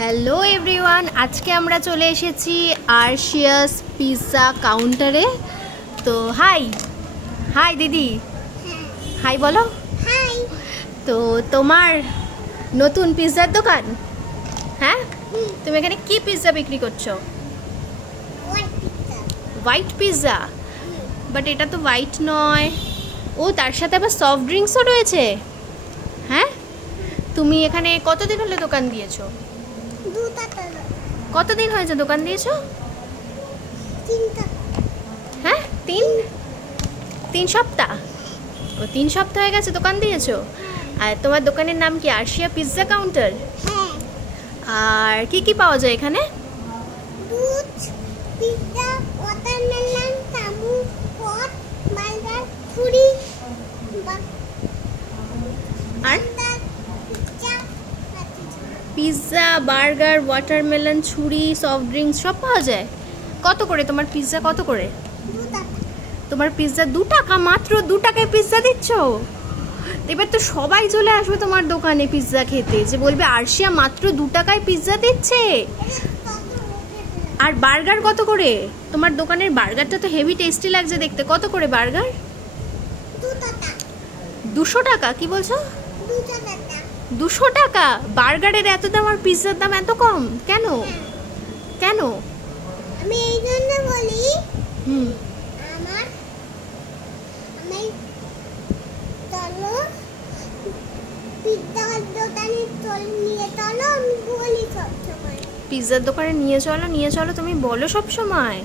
Hello everyone, আজকে আমরা চলে এসেছি আরশিয়াস পিৎজা কাউন্টারে। তো হাই হাই দিদি, হাই বলো। হাই। তো তোমার নতুন পিৎজার দোকান? হ্যাঁ, তুমি এখানে কি পিৎজা বিক্রি করছো? হোয়াইট পিৎজা, বাট এটা তো হোয়াইট নয়। ও, তার সাথে আবার সফট ড্রিঙ্কসও রয়েছে। হ্যাঁ, তুমি এখানে কতদিন হলো দোকান দিয়েছো? কতদিন হয়েছে দোকান দিয়েছো? হ্যাঁ, তিন সপ্তাহ। ও, 3 সপ্তাহ হয়ে গেছে দোকান দিয়েছো। আর তোমার দোকানের নাম কি? Arshia pizza counter. হ্যাঁ। আর কি কি পাওয়া যায় এখানে? দুধ, পিৎজা, ওয়াটারমেলন, সামু, পট, বার্গার, পুরি, আর পিৎজা, বার্গার, ওয়াটারমেলন, ছুরি, সফট ড্রিঙ্কস সব পাওয়া যায়। কত করে তোমার পিৎজা? কত করে তোমার পিৎজা? 2 টাকা? মাত্র 2 টাকায় পিৎজা দিচ্ছ? এবার তো সবাই চলে আসবে তোমার দোকানে পিৎজা খেতে, যে বলবে আরশিয়া মাত্র 2 টাকায় পিৎজা দিচ্ছে। আর বার্গার কত করে? তোমার দোকানের বার্গারটা তো হেভি টেস্টি লাগছে দেখতে। কত করে বার্গার? 200 টাকা? কি বলছো? 200 টাকা বার্গারের এত দাম, আর পিৎজার দাম এত কম কেন? কেন? আমি এই জন্য বলি, চলো পিৎজার দোকানে নিয়ে চলো, আমি বলি সবসময় পিৎজার দোকানে নিয়ে চলো, নিয়ে চলো তুমি বলো সব সময়।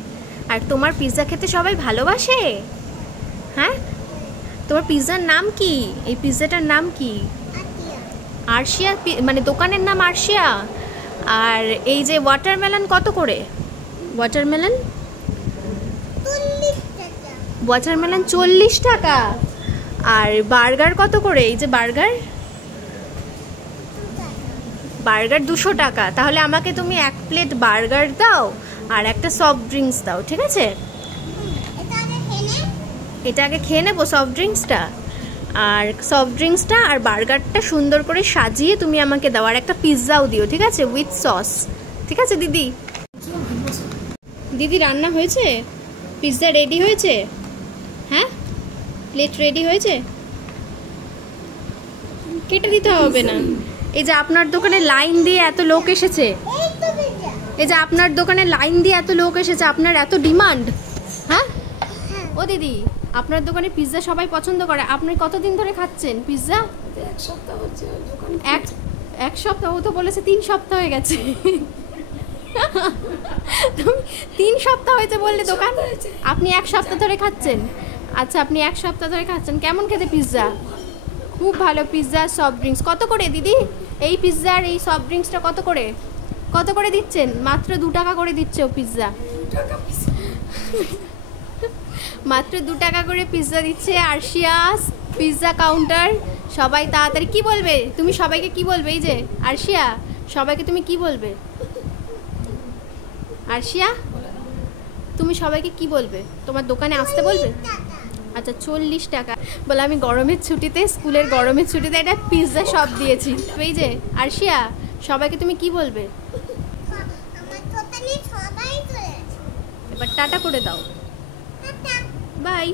আর তোমার পিৎজা খেতে সবাই ভালোবাসে। হ্যাঁ, তোমার পিৎজার নাম কি? এই পিৎজাটার নাম কি? আরশিয়া, মানে দোকানের নাম আরশিয়া। আর এই যে ওয়াটারমেলন কত করে? ওয়াটারমেলন 40 টাকা। আর বার্গার কত করে? এই যে বার্গার 200 টাকা। তাহলে আমাকে তুমি 1 প্লেট বার্গার দাও আর একটা সফট ড্রিঙ্কস দাও, ঠিক আছে? এটা আগে খেয়ে নেবো সফট ড্রিঙ্কসটা। আর সফট ড্রিঙ্কসটা আর বার্গারটা সুন্দর করে সাজিয়ে তুমি আমাকে দাও, আর একটা পিৎজাও দিও, ঠিক আছে? উইথ সস, ঠিক আছে দিদি? দিদি, রান্না হয়েছে? পিৎজা রেডি হয়েছে? হ্যাঁ, প্লেট রেডি হয়েছে? কেটে দিতে হবে না। এই যে আপনার দোকানে লাইন দিয়ে এত লোক এসেছে, এই যে আপনার দোকানে লাইন দিয়ে এত লোক এসেছে, আপনার এত ডিমান্ড। হ্যাঁ ও দিদি, আপনার দোকানে পিৎজা সবাই পছন্দ করে। আপনি কতদিন ধরে খাচ্ছেন পিৎজা? 1 সপ্তাহ হচ্ছে। এক সপ্তাহ? ও তো বলেছে 3 সপ্তাহ হয়ে গেছে। তুমি 3 সপ্তাহ হয়েছে বললে দোকান? আপনি 1 সপ্তাহ ধরে খাচ্ছেন? আচ্ছা, আপনি 1 সপ্তাহ ধরে খাচ্ছেন। কেমন খেতে পিৎজা? খুব ভালো। পিৎজা, সফট ড্রিঙ্কস কত করে দিদি? এই পিৎজার এই সফট ড্রিঙ্কসটা কত করে? কত করে দিচ্ছেন? মাত্র 2 টাকা করে দিচ্ছে ও পিৎজা। মাত্র 2 টাকা করে পিৎজা দিচ্ছে আরশিয়াস পিৎজা কাউন্টার। সবাই তাড়াতাড়ি কি বলবে? তুমি সবাইকে কি বলবে? এই যে আরশিয়া, সবাইকে তুমি কি বলবে? আরশিয়া, তুমি সবাইকে কি বলবে? তোমার দোকানে আসতে বলবে? আচ্ছা, 40 টাকা। বলে আমি গরমের ছুটিতে, স্কুলের গরমের ছুটিতে একটা পিৎজা শপ দিয়েছি। এই যে আরশিয়া, সবাইকে তুমি কি বলবে? এবার টাটা করে দাও। বাই।